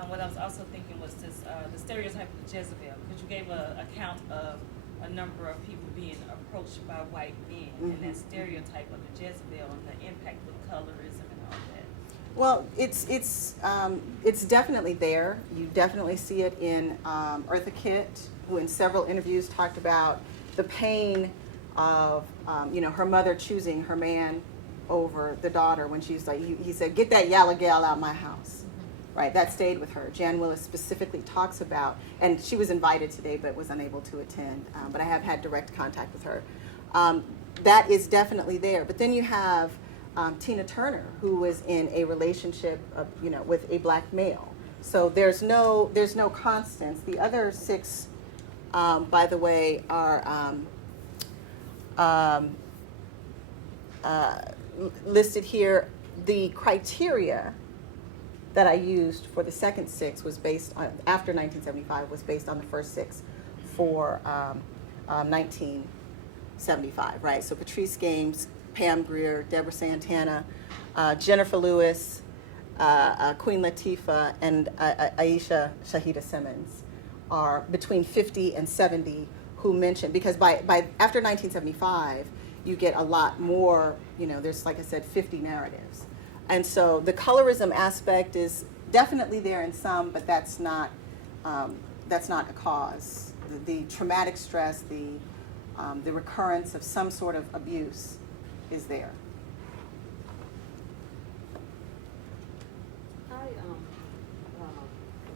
what I was also thinking was this the stereotype of Jezebel, because you gave an account of a number of people being approached by white men and that stereotype of the Jezebel and the impact with colorism and all that. Well, it's definitely there. You definitely see it in Eartha Kitt, who in several interviews talked about the pain of her mother choosing her man over the daughter when she's like, he said, "Get that yellow gal out of my house." Right, that stayed with her. Jan Willis specifically talks about, and she was invited today but was unable to attend, but I have had direct contact with her. That is definitely there. But then you have Tina Turner, who was in a relationship with a black male. So there's no constants. The other 6, by the way, are listed here. The criteria that I used for the second 6 was based on, after 1975, was based on the first 6 for 1975, right? So Patrice Games, Pam Grier, Deborah Santana, Jennifer Lewis, Queen Latifah, and Aisha Shahida Simmons are between 50 and 70 who mention, because by after 1975, you get a lot more, there's, like I said, 50 narratives. And so the colorism aspect is definitely there in some, but that's not a cause. The traumatic stress, the recurrence of some sort of abuse is there.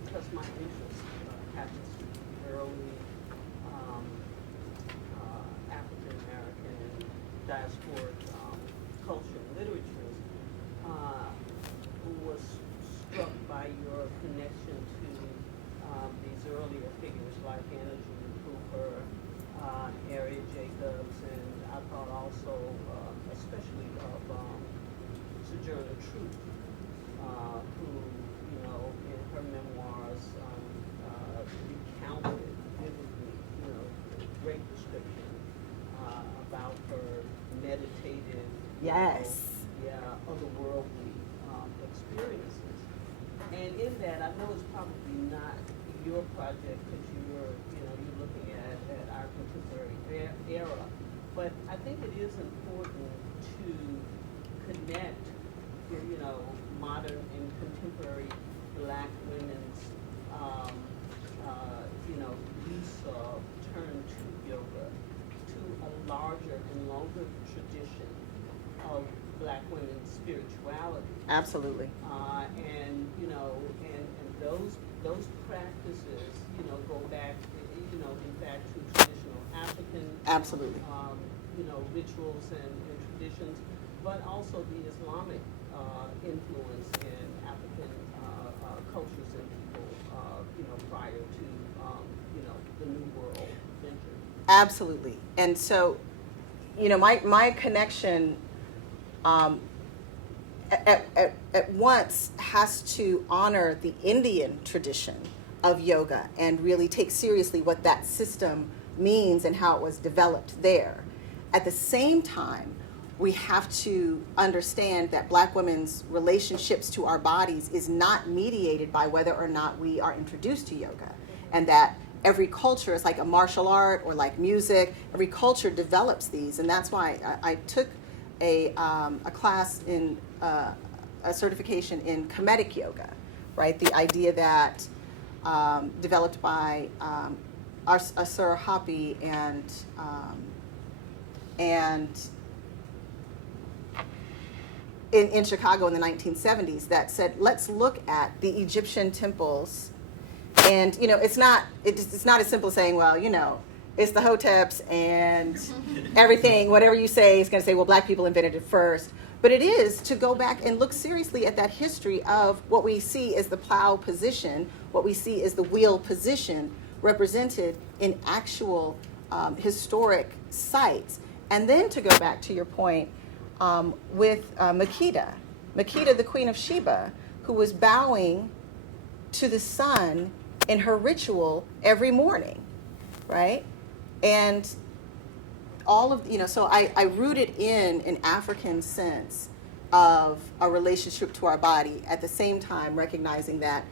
Because my interest happens to be early African American and diasporic culture and literature. Was struck by your connection to these earlier figures like Anna June Cooper, Harriet Jacobs, and I thought also especially of Sojourner Truth, who, in her memoirs recounted vividly, great description about her meditative, Yes. otherworldly experiences. And in that, I know it's probably not your project because you're looking at our contemporary era, but I think it is important to connect, modern and contemporary Black women's, use of turn to yoga to a larger and longer tradition of Black women's spirituality. Absolutely. And those practices, go back, in fact, to traditional African, Absolutely. Rituals and traditions, but also the Islamic influence in African cultures and people, prior to, the New World venture. Absolutely. And so, my connection at once has to honor the Indian tradition of yoga and really take seriously what that system means and how it was developed there. At the same time, we have to understand that Black women's relationships to our bodies is not mediated by whether or not we are introduced to yoga, and that every culture is like a martial art or like music. Every culture develops these, and that's why I took a class in a certification in Kemetic yoga, right? The idea that developed by Asur Hapi and in Chicago in the 1970s, that said, let's look at the Egyptian temples. And, it's not as simple as saying, well, it's the Hoteps and everything, whatever you say is going to say, well, Black people invented it first. But it is to go back and look seriously at that history of what we see as the plow position, what we see as the wheel position represented in actual historic sites. And then to go back to your point with Makeda, the Queen of Sheba, who was bowing to the sun in her ritual every morning, right? And all of, so I rooted in an African sense of a relationship to our body, at the same time recognizing that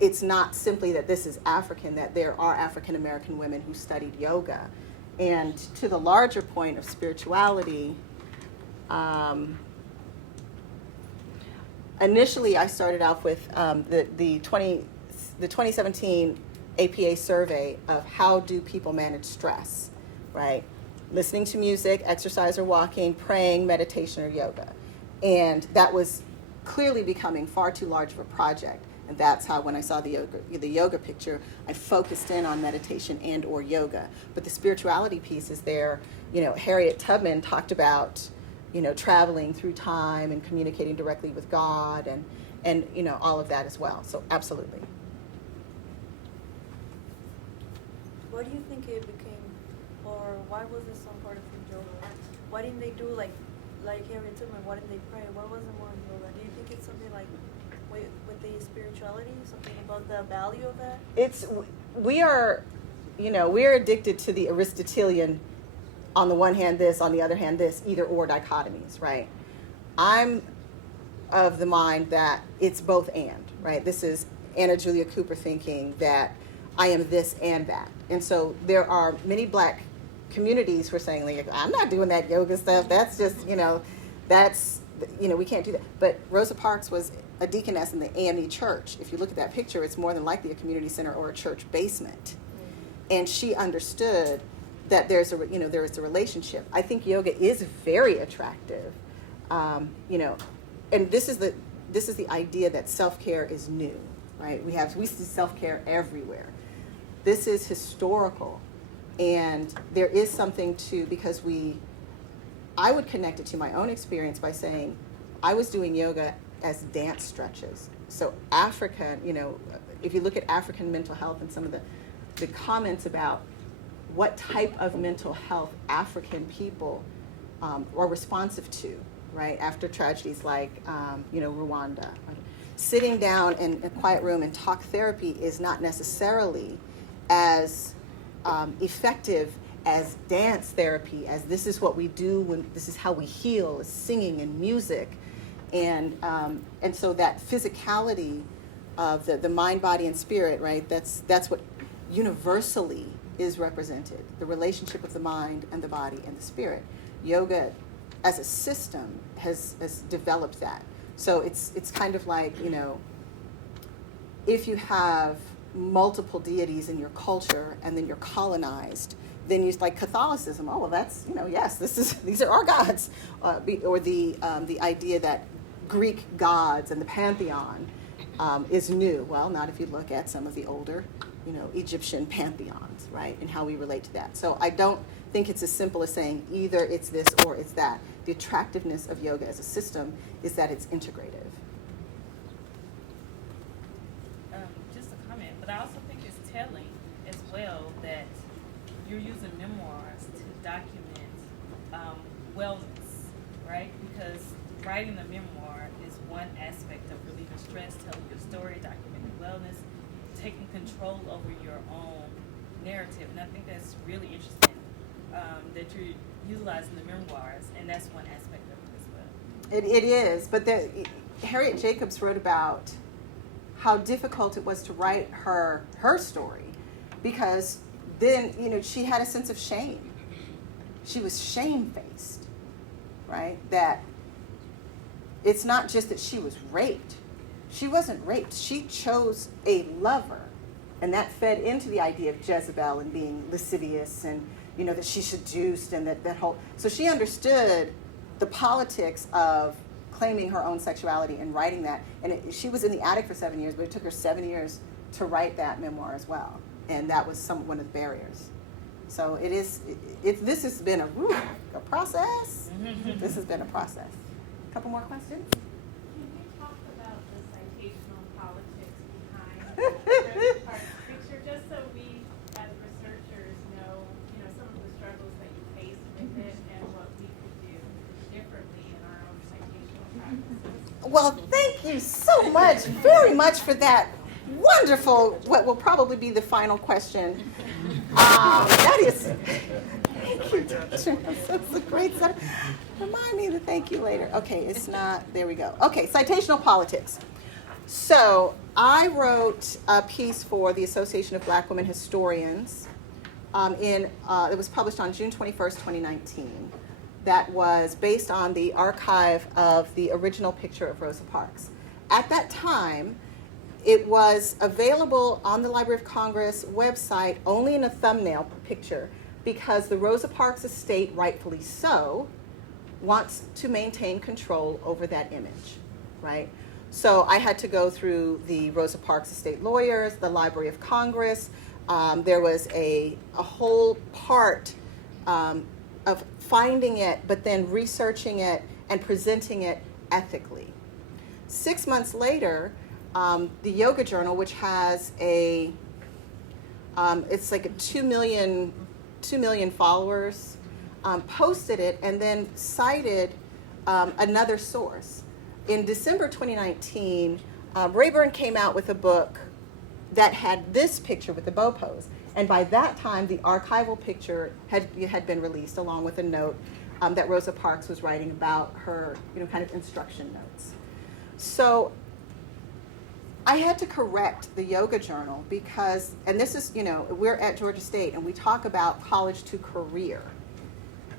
it's not simply that this is African, that there are African American women who studied yoga. And to the larger point of spirituality, initially I started off with the 2017 APA survey of how do people manage stress, right? Listening to music, exercise or walking, praying, meditation or yoga. And that was clearly becoming far too large of a project. And that's how, when I saw the yoga picture, I focused in on meditation and or yoga. But the spirituality piece is there. You know, Harriet Tubman talked about, you know, traveling through time and communicating directly with God and you know, all of that as well. So absolutely. What do you think it became, or why was it so important for yoga? Why didn't they do like Harriet Tubman? Why didn't they pray? Why wasn't more yoga? Do you think it's something like with the spirituality, something about the value of that? We are addicted to the Aristotelian, on the one hand this, on the other hand this, either or dichotomies, right? I'm of the mind that it's both and, right? This is Anna Julia Cooper thinking that I am this and that. And so there are many Black communities who are saying, like, I'm not doing that yoga stuff. That's just, we can't do that. But Rosa Parks was a deaconess in the AME church. If you look at that picture, it's more than likely a community center or a church basement. And she understood that there is a relationship. I think yoga is very attractive, and this is the idea that self-care is new, right? We see self-care everywhere. This is historical, and there is something because I would connect it to my own experience by saying I was doing yoga as dance stretches. So Africa, if you look at African mental health and some of the comments about what type of mental health African people are responsive to, right? After tragedies like, Rwanda. Sitting down in a quiet room and talk therapy is not necessarily as effective as dance therapy, as this is what we do when this is how we heal, is singing and music. And so that physicality of the mind, body, and spirit, right? That's what universally is represented, the relationship of the mind and the body and the spirit. Yoga as a system has developed that. So it's kind of like, if you have multiple deities in your culture and then you're colonized, then you like Catholicism. Oh, well, that's, yes, these are our gods. Or the idea that Greek gods and the pantheon is new. Well, not if you look at some of the older, Egyptian pantheons, right, and how we relate to that. So I don't think it's as simple as saying either it's this or it's that. The attractiveness of yoga as a system is that it's integrative. Just a comment, but I also think it's telling as well that you're using memoirs to document wellness, right? Because writing a memoir is one aspect of relieving stress, telling your story, documenting wellness, taking control over your own narrative. And I think that's really interesting that you're utilizing the memoirs, and that's one aspect of it as well. It is, but Harriet Jacobs wrote about how difficult it was to write her story, because then, she had a sense of shame. She was shame-faced, right? That it's not just that she was raped. She wasn't raped. She chose a lover, and that fed into the idea of Jezebel and being lascivious and, that she seduced and that whole... So she understood the politics of claiming her own sexuality and writing that. And she was in the attic for 7 years, but it took her 7 years to write that memoir as well. And that was one of the barriers. So this has been a process. This has been a process. A couple more questions? Can you talk about the citational politics behind the Rosa Parks picture, just so we, as researchers, know, some of the struggles that you faced with it and what we could do differently in our own citational practices? Well, thank you so much, very much for that wonderful, what will probably be the final question. That is, thank you, Doctor. That's a great set. Remind me to thank you later. Okay, it's not, there we go. Okay, citational politics. So I wrote a piece for the Association of Black Women Historians. It was published on June 21st, 2019. That was based on the archive of the original picture of Rosa Parks. At that time, it was available on the Library of Congress website only in a thumbnail picture because the Rosa Parks estate, rightfully so, wants to maintain control over that image, right? So I had to go through the Rosa Parks estate lawyers, the Library of Congress. There was a whole part of finding it, but then researching it and presenting it ethically. 6 months later, the Yoga Journal, which has it's like a 2 million followers, posted it and then cited another source. In December 2019, Rayburn came out with a book that had this picture with the bow pose. And by that time, the archival picture had been released along with a note that Rosa Parks was writing about her, kind of instruction notes. So I had to correct the Yoga Journal because, and this is, we're at Georgia State and we talk about college to career.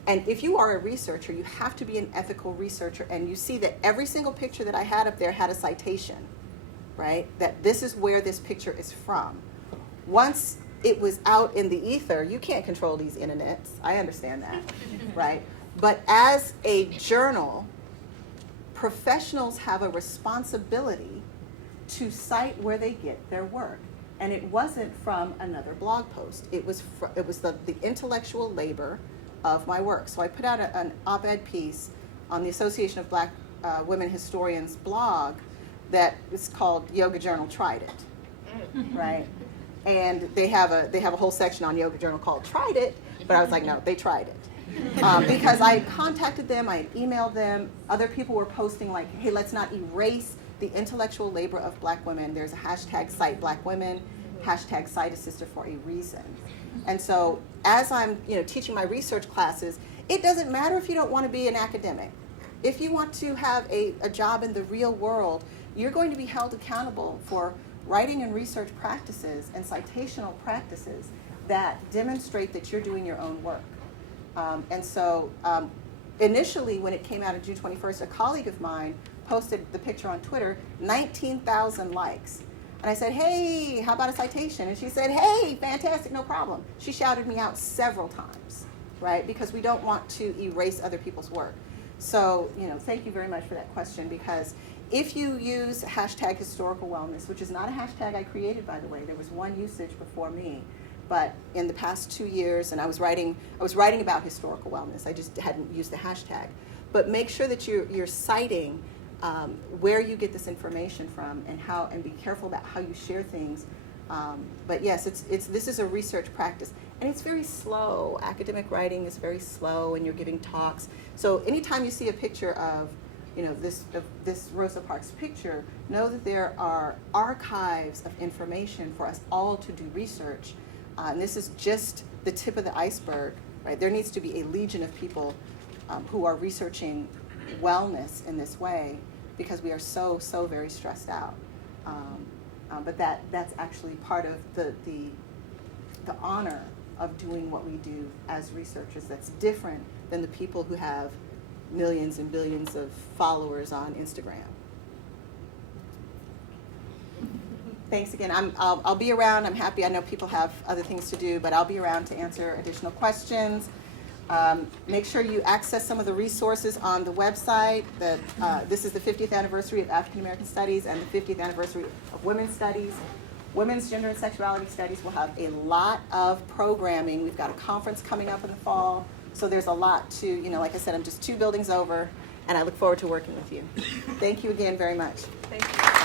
And if you are a researcher, you have to be an ethical researcher. And you see that every single picture that I had up there had a citation, right? That this is where this picture is from. Once it was out in the ether, you can't control these internets. I understand that, right? But as a journal, professionals have a responsibility to cite where they get their work. And it wasn't from another blog post. It was the intellectual labor of my work. So I put out an op-ed piece on the Association of Black Women Historians blog that is called Yoga Journal Tried It, right? And they have a whole section on Yoga Journal called Tried It, but I was like, no, they tried it. Because I contacted them, I emailed them, other people were posting like, hey, let's not erase the intellectual labor of Black women. There's a hashtag Cite Black Women, hashtag Cite a Sister for a reason. And so as I'm teaching my research classes, it doesn't matter if you don't want to be an academic. If you want to have a job in the real world, you're going to be held accountable for writing and research practices and citational practices that demonstrate that you're doing your own work. And so initially when it came out on June 21st, a colleague of mine posted the picture on Twitter, 19,000 likes. And I said, hey, how about a citation? And she said, hey, fantastic, no problem. She shouted me out several times, right? Because we don't want to erase other people's work. So, thank you very much for that question, because if you use hashtag historical wellness, which is not a hashtag I created, by the way, there was one usage before me, but in the past 2 years, and I was writing about historical wellness, I just hadn't used the hashtag. But make sure that you're citing where you get this information from and be careful about how you share things. But yes, this is a research practice, and it's very slow. Academic writing is very slow, and you're giving talks. So anytime you see a picture of this Rosa Parks picture, know that there are archives of information for us all to do research. And this is just the tip of the iceberg, right? There needs to be a legion of people who are researching wellness in this way, because we are so very stressed out. But that's actually part of the honor of doing what we do as researchers. That's different than the people who have millions and billions of followers on Instagram. Thanks again. I'll be around. I'm happy. I know people have other things to do, but I'll be around to answer additional questions. Make sure you access some of the resources on the website. This is the 50th anniversary of African American Studies and the 50th anniversary of Women's Studies. Women's Gender and Sexuality Studies will have a lot of programming. We've got a conference coming up in the fall, so there's a lot to, like I said, I'm just 2 buildings over, and I look forward to working with you. Thank you again very much. Thank you.